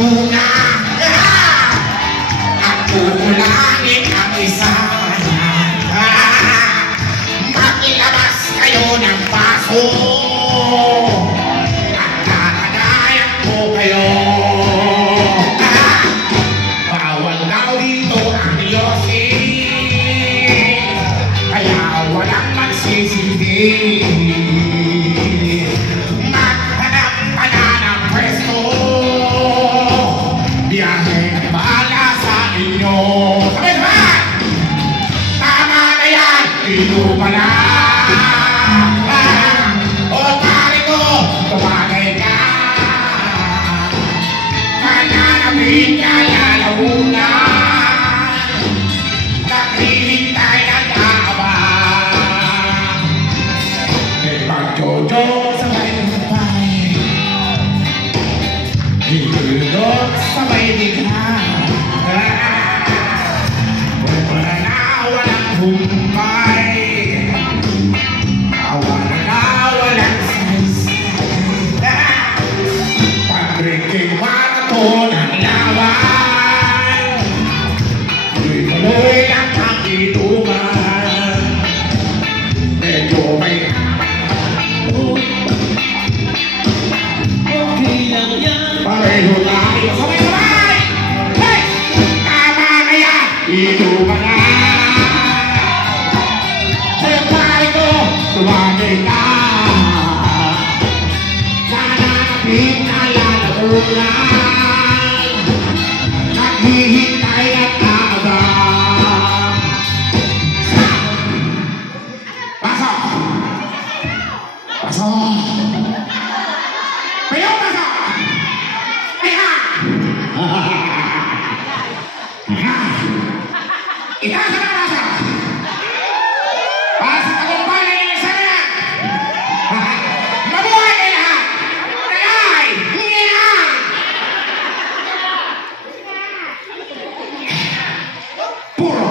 muna. At kukulangin ang isa. Makilabas kayo ng paso. At kakadayan ko kayo. Bawal daw dito ang yosin. Kaya walang magsisindi. Maghanap ka na ng pwesto. Biyahe at bahala sa inyo. Sabay-sabay! Tama na yan! Inupa na! O pare ko, tumagay ka! Mananapin ka lalamunan. Naghihintay ng kaabang. May pagjojo sa may lupay. Hihilot sa may digha. Wala na walang humpay. Wala na walang saysay. Pag-drinking marathon ang lawan. Tuloy-tuloy lang ang inuman. Medyo may Okay lang yan. pareho tayo. Sabay-sabay! Hey! Tama na yan! Inuman na! Sa'yo pare ko, tumagay ka! Nananapin na lalamunan. Naghihintay at kaabang. Pasok! Pasok! Payo, pasok! Kaya! Itaas na pasok! Pasok ako pa na yung isa na! Mabuhay kayo lahat! Tagay! Hindi na! Puro!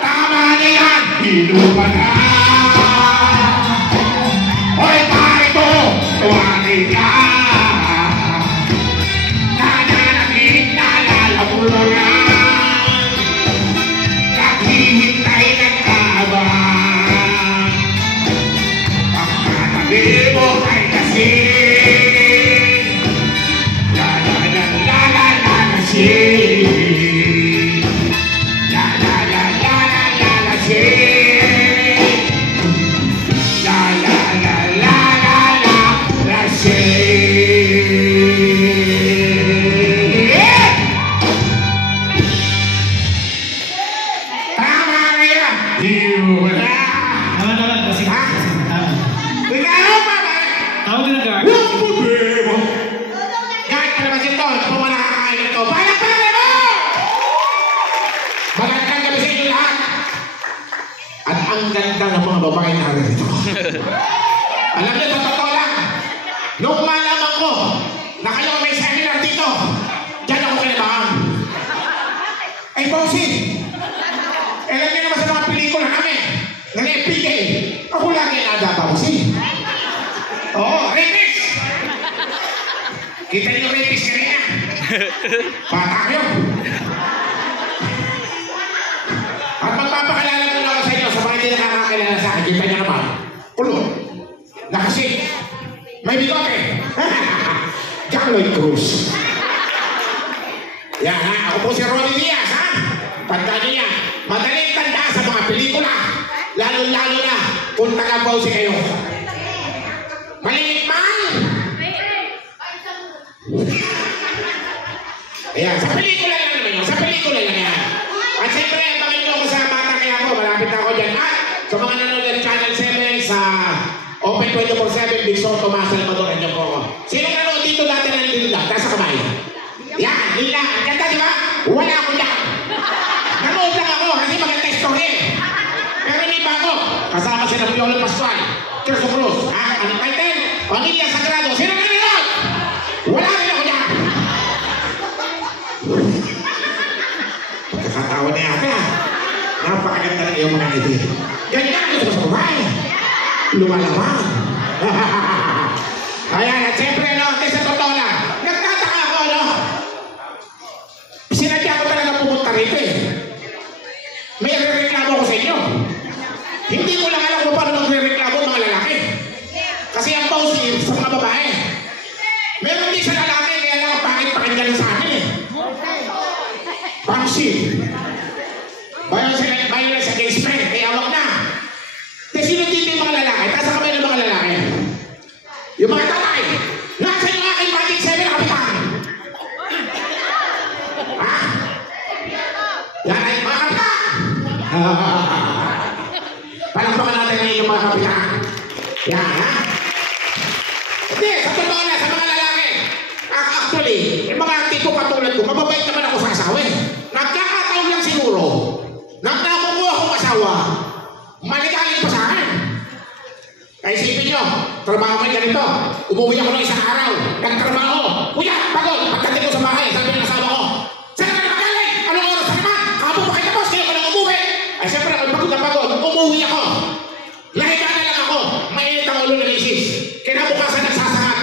Tama na yan! Inuman na! Hoy, pare ko! Tuwagay ka! Nananapin na lalamunan. Naghihintay ng kaabang. Pagkatabi mo ay kasing. La-la-la-la-la-la kasing. La-la-la-la-la-la kasing. La-la-la-la-la-la kasing. Tama na yan! Wala! Naman, kasi. Ha? Ikaw pa ba? Tawag na guard. Huwag problema! Kahit ka naman sito, ito mo nakakain ito. Palakpakan mo! Magandang gabi sa inyo lahat! At ang ganda ng mga babae natin dito. Alam niyo, totoo lang. Nung malaman ko na kayo may seminar dito, dyan ako kinabahan. Ay, bossing! Alam niyo naman sa mga pelikula namin, ng FPJ, ako lagi nagata, bossing. Oo, rapist! Kita niyo rapist kanina. Bata kayo. At magpapakalala ko na ako sa inyo sa mga hindi nakakakilala sa akin. Kita niyo naman. Kulot. Nakasik. May bigote. John Lloyd Cruz. Yan ha. Ako po si Ronnie Diaz ha. Tanda niyo yan. Madaling tanda sa mga pelikula. Lalo-lalo na kung taga-pause kayo. Maliit man! Ayan, sa pelikula lang naman yun. Sa pelikula lang yan. At siyempre, abangan nyo ako sa Bata Kaya Ako. Malapit na ako dyan. At sa mga nanonood ng Channel 7 sa Open 24/7, Big Soto, Master Madoran niyo po ako. Sino nanonood dito dati ng Linda? Taas sa kamay. Yan, Linda. Ang ganda, di ba? Wala ako dyan. Nanood lang ako kasi maganda story. Pero hindi pa ako. Kasama si Piolo Pascual, Terzo Cruz. Anong title? Pamilya Sagrado. Sino nanonood? Wala rin ako dyan. Pagkakatawa na yata. Napakaganda ng iyong mga idea. Ganyan gusto ko sa babae. Lumalamang. Ayan, at siyempre, no, kasi sa totoo lang, nagtatanong Hindi ko lang alam kung paano magre-reklamo ng mga lalaki. Kasi ang bossy sa mga babae. Meron din sa lalaki, kaya lang ang pangit-pakinggan sa akin eh. Pangsi. Violence against men, kaya wag na. Kasi sino dito yung mga lalaki? Taas ang kamay ng mga lalaki. Yung mga tatay, nasa yung aking Magic 7 na kapitan. Ha? Yan ay mga kapitan. Palakpakan natin ngayon yung mga kapitan. Yan, ha? Hindi, sa totoo na, sa mga lalaki. Actually, yung mga tipo katulad ko, mababait naman ako sa asawa eh. Nagkakataon lang siguro, nagkakukuha akong asawa, maligaling pa sa akin. Kaya isipin nyo, trabaho ko ganito, umuwi ako ng isang araw, nagtrabaho, kuya, pagod, pagdating ko sa bahay, sabi ng asawa ko, saan ka na magaling? Anong oras na naman? Kapo pa kayo tapos, kaya ko lang umuwi. Ay siyempre, pagod na pagod, umuwi ako. Lahiga na lang ako, mainit ang ulo ng isis. Kinabukasan nagsasahat.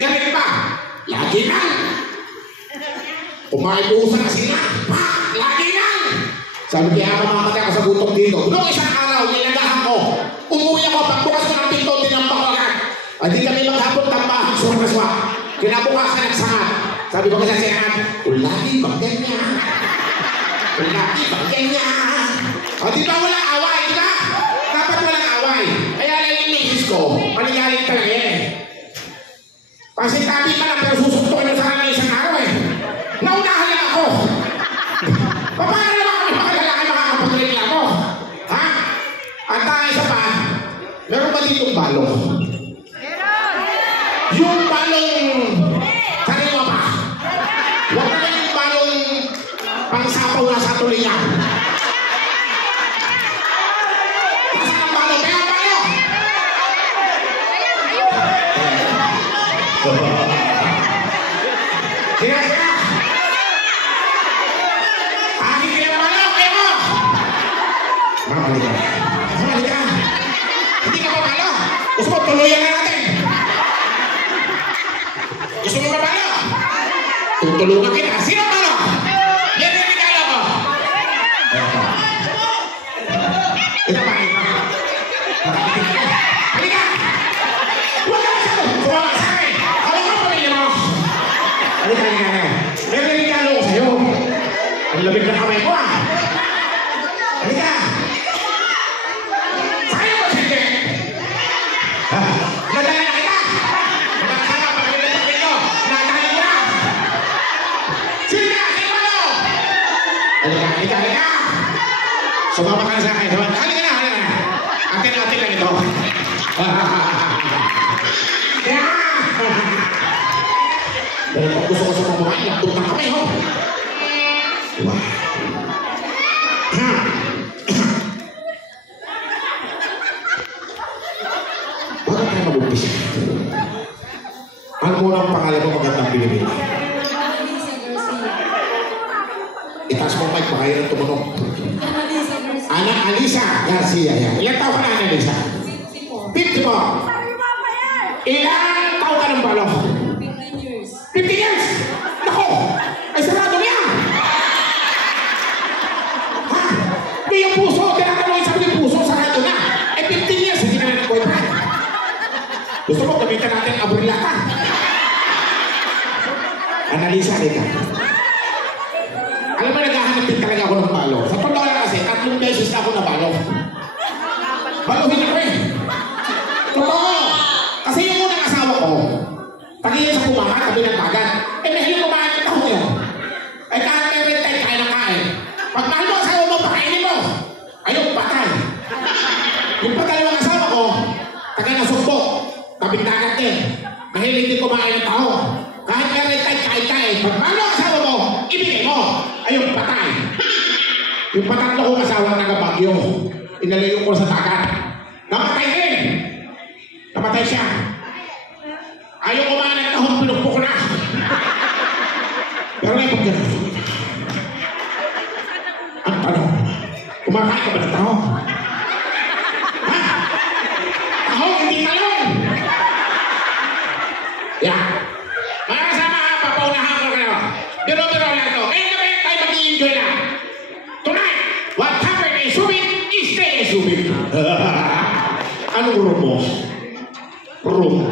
Ganit pa, lagi lang. Umaibusan na sila, pa, lagi lang. Sabi kaya mamamatay ako sa gutom dito. Noong isang araw, nilagahan ko. Umuwi ako, pagbukas ko ng pinto, tinampak ko agad. Hindi kami maghapon tampahan, suwag-suwag. Kinabukasan nagsahat. Sabi ko kasi sa siyahan, ulagi, bagyan niya. Ulagi, bagyan niya. O di ba walang away, di ba? Dapat walang away. Kaya lang yung misis ko, maligaling talaga yan eh. Kasi tabi pa lang, pero susuntukan yung sana ng isang araw eh. Naunahan lang ako. Paano naman kami makalalaki makakapagreklamo? Ha? At isa pa, meron ba ditong balong? Yung balong sariwa pa. Huwag naman yung balong pangsapaw na sa tulingan. Nasaan ang balong? Kaya ang balong! Sira! Aking kaya ang balong! Kaya mo! Mamali ka. Mamali ka. Hindi ka mamalo. Gusto mo tuluyan na natin. Gusto mo mamalo? Tutulungan kita. Sino malo? Yan yung regalo ko. Ito ba? Halika! Huwag ka masyado! Sumama sa akin! Hawak ka pamilya mo! Halika, halika. May regalo ko sa'yo. Ang labig ng kamay ko ah! Halika! Sa'yo mo, sige! Nadala na kita! Nakasama pag pinatapin nyo! Nadala mo na! Sige! Sige mo! Halika, halika, halika! Sumama ka na sa akin. Halika na, halika na! Atin-atin lang ito. Dahil kung gusto ko sa mga mga laptop ng kamay, ho! Wow! Bakit tayo mag-umpisa? Ano muna ang pangalan mo magandang Pilipino? Itaas mo mic, baka yun tumunog. Ana Alisa Garcia. Ilan taon ka na, Ana Alisa? 54. Ilan taon ka ng balong? 15 years. 50 years! Nako! Ay sarado niya! Ha? Di yung puso, tinatanong sabi yung puso, sarado na. Eh 15 years, hindi na nag-boyfriend. Gusto mo, gamitan natin ang abrilata. Analisa, Rika. Alam mo, naghahanap din talaga ako ng balo. Sa totoo lang kasi, 3 beses na ako nabalo. Baluhin ako eh. Totoo! Kasi yung unang asawa ko, pagiging sa kumahan, kami ng bagat. Eh, mahilig kumahan ng taho yun. Eh, kahit may red tide, kaya ng kain. Pag mahal mo asawa mo, pakainin mo. Ayun, patay. Yung pagdalawang asawa ko, taga na sukbo. Kabindagat din. Mahilig din kumain ng taho. Kahit may red tide, kain. Pag mahal mo asawa mo, ibigay mo. Ayun, patay. Yung patatlo kong asawa taga-Bagyo, inalayo ko sa dagat. Namatay din. Namatay siya. Ayaw kumain ng tahong pinukpo ko na. Pero ngayon pag gano'n. Ang tanong, kumakain ka ba ng tahong? Ha? Tahong, hindi talong. Yeah. Mga kasama, papaunahan ko kayo. Biro-biro lang ito. Ngayon na tayo mag-i-enjoy na. Tonight, what happened is sweet is stay tubig. Anong room mo? Room.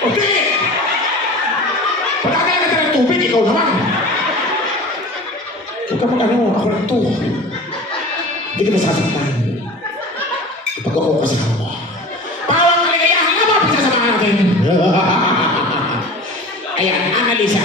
Okay! Pagkakaya ka ng tubig, ikaw naman. Huwag ka mag-ano, ako lang to. Hindi ka nasasaktan. Pag ako kasama mo. Pawang kaligayahan na ba? Pinasasamahan natin. Ayan, Annalisa.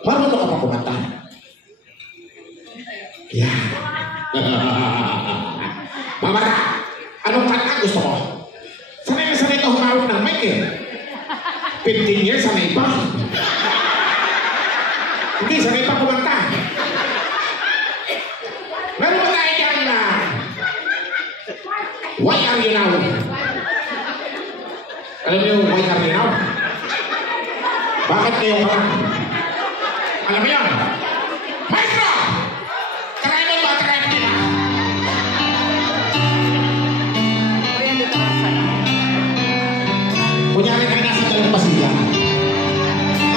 Marunong ka pa kumanta. Yan. Mamata, anong kanta gusto mo? Sanay na sanay ka humawak ng mic eh. 15 years, sanay pa. Hindi, sanay pa kumanta. Meron ba tayo dyan na Why Are You Now? Alam mo yung Why Are You Now? Bakit kayo ka? Alam mo yun? Maestro! Try mo ba? Try mo nila. Kunyari kayo nasa dalawang pasilya.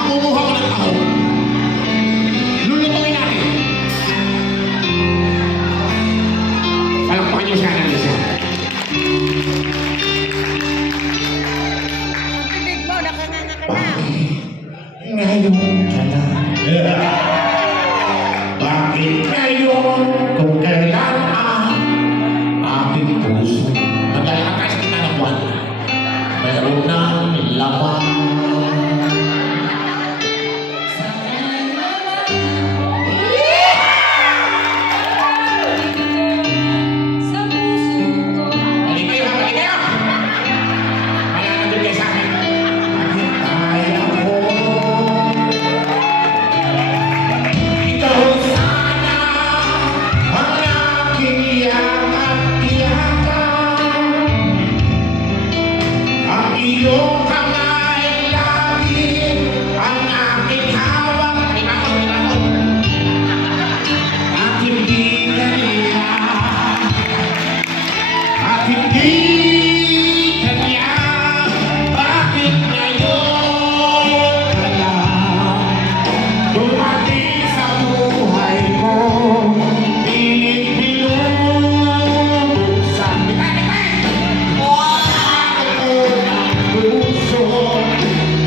Nakukuha ko ng taho. Lulutuin natin. Palakpakan niyo siya ng isa. Bibig mo, nakanganga ka na. Ngayon ka na. Bakit ngayon kung kailan ang aking puso? Magdala ka tayo sa kita ng buwan. Mayroon ng laman. Sa puso ko. Balik kayo ha, balik kayo! Kaya nandun kayo sa akin. Bakit kaya ko? Ikaw sana ang aking iyak-iyakan. Ang iyong kamay lagi ang aking hawak. Imakot. At hindi kanya. At hindi kanya. Bakit ngayon ka lang dumating sa buhay ko? Pilit binubuksan. Bitay! Ako ng puso.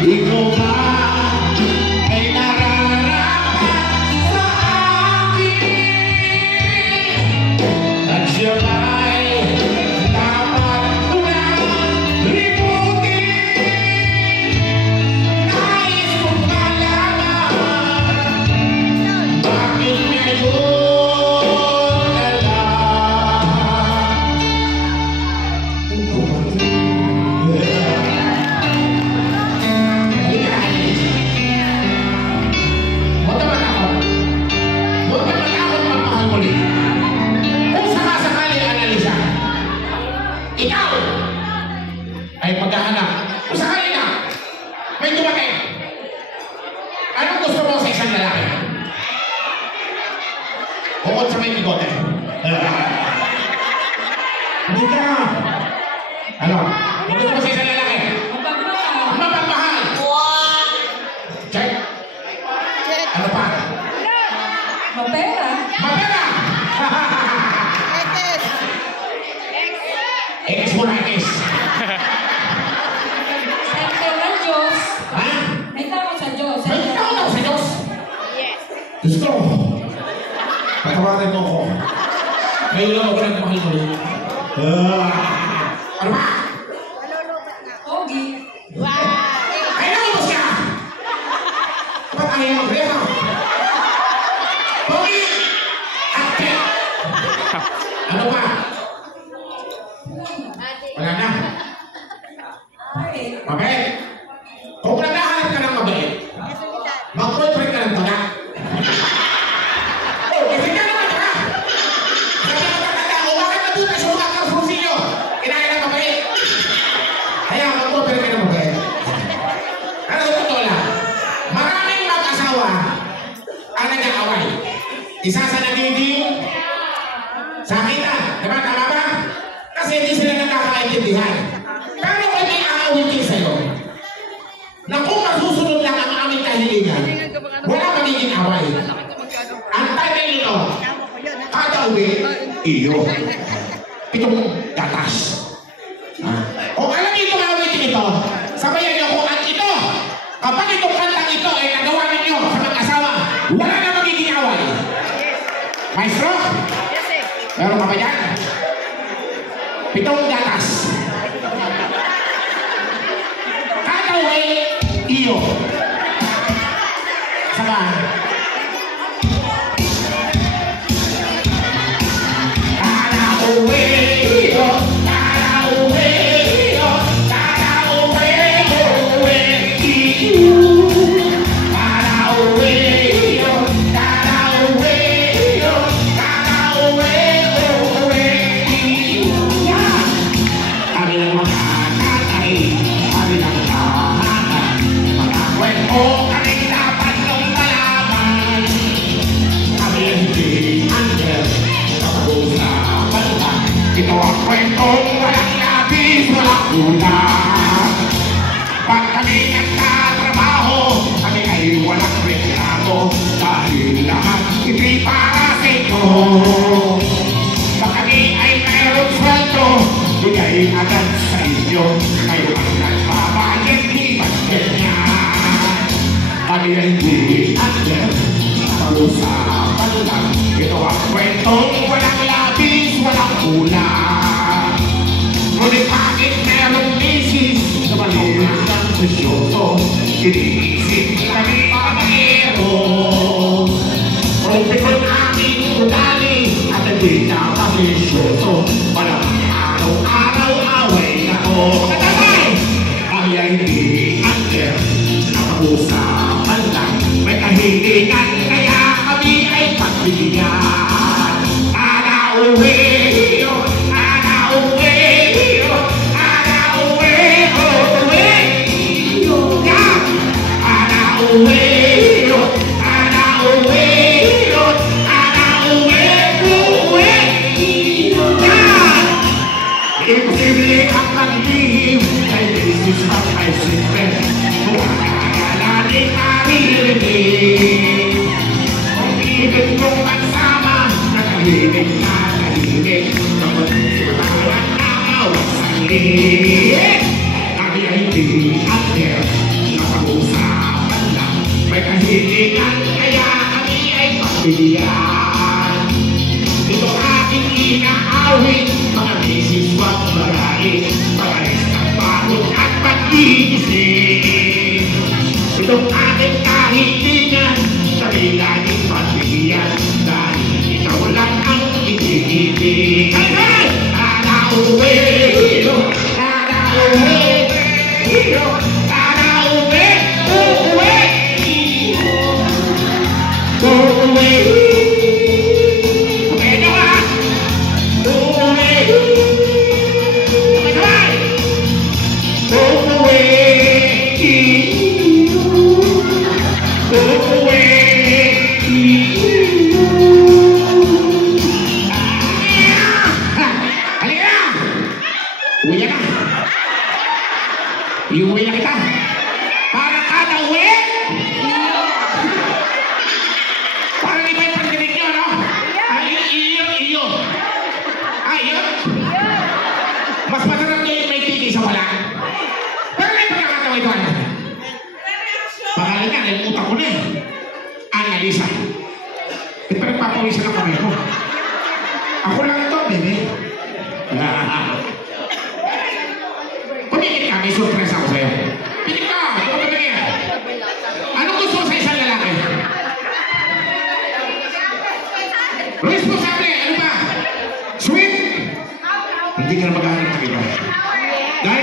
Ikaw ba ay nararapat sa akin? At siya ba'y dapat ko na limutin? Nais kong malaman bakit ngayon ka lang Huwag ka matakot. Huwag ka matakot magmahal muli. Kung sakasakali, Annalisa, ikaw ay maghahanap. Kung sakali na, may dumating. Anong gusto mo sa isang lalaki? Bukod sa may bigote. Hindi ka. Ano? Anong gusto mo sa isang lalaki? Mapagmahal. Mapagmahal. Check. Check. Ano pa? Mapera. Mapera! Ekes. X mo na X. Sente ng Diyos. Ha? May tao sa Diyos. May takot ako sa Diyos. Gusto ko. Patawarin mo ako. Ngayon lang ako nagmahal mo. Ano ba? Ogi. Ay, naubos ka! Ba't ayaw mag-rema? Pogi! Ate! Ano pa? Wala na. Ay. Mabait. Kung naghahanap ka ng mabait, mag-boyfriend ka ng taga. Oh, kasi ka naman taga. Sabi mo taga, umakan na doon, sumak ng fusilyo. Kinain ng mabait. Kaya mag-boyfriend ka ng mabait. Ano sa totoo lang? Maraming mag-asawa ang nag-aaway. Isa sa nagiging sakitan. Diba? Tama ba? Kasi hindi sila nagkakaintindihan. Pero kung may aawitin sa'yo, na kung masusunod lang ang aming kahilingan, wala magiging away. Ang tayo nito, kada uwi, iyo. Pitong gatas. O alam niyo itong awitin ito, sabayan niyo kung at ito, kapag itong kantang ito ay nagawa ninyo sa mag-asawa, wala na magiging away. Maestro? Meron ka ba yan? Pitong gatas. Kada way, iyo. Sama. Kada way, iyo. Kada way, iyo. Kada way, iyo. Kada way, iyo. Kada way, iyo. Kada way, iyo. Kami lang magkakatay, kami lang kahanan, mga kwento kami dapat nung malaman. Kami hindi under, kapag-usapan lang. Ito ang kwentong walang labis, walang ulang. Pag kami nagtatrabaho, kami ay walang reklamo, dahil lahat hindi para sa inyo. Pag kami ay mayroong sweldo, bigay agad sa inyo, kayo ang nagbabayad, di ba't ganyan? Kami ay hindi under, pag-usapan lang. Ito ang kwentong walang labis, walang ulang. Ngunit bakit merong misis na malulang ng presyoso? Iniisip kami pabagero. Propit ang aming ugali at hindi na pasisyoso. Walang araw-araw away na ko. Katatay! Kami ay hindi under, napag-usapan lang. May kahilingan kaya kami ay pagbigyan. Ana-uwi, ana-uwi, ana-uwi, uwi. Ana-uwi, ana-uwi, ana-uwi, uwi. Imposible ang paglihim kay misis at may sikre. Kung akalanin naririnig, kung ibig mong magsama, nakahimik na tahimik, kapag sumataran na awat saglit. Kami ay hindi under, napag-usapan lang. May kahilingan kaya kami ay pagbigyan. Ito aking inaawit, mga misis wag marahil, pares ng pagod at pag-iisip. Itong aking kahilingan, sabi laging pagbigyan, dahil ikaw lang ang iniibig. Hey! Ana-uwi, ana-uwi, ana-uwi, uuwi, uuwi. Iuwi na kita. Para kada uwi. Parang iba yung pagdinig nyo, no? Iyo. Iyo? Mas masarap nyo yung may tiki sa wala. Pero may pagkakatawa ito, ano? Pangalan nga, nalimutan ko na eh. Annalisa. Ito nagpapawisan ang kamay ko. Ako lang ito, baby. Pumikit ka, may surpresa ako sa'yo. Pikit ka, ito ka pamigyan. Anong gusto mo sa isang lalaki? Responsable, ano ba? Sweet? Hindi ka na maghahanap na kita. Dahil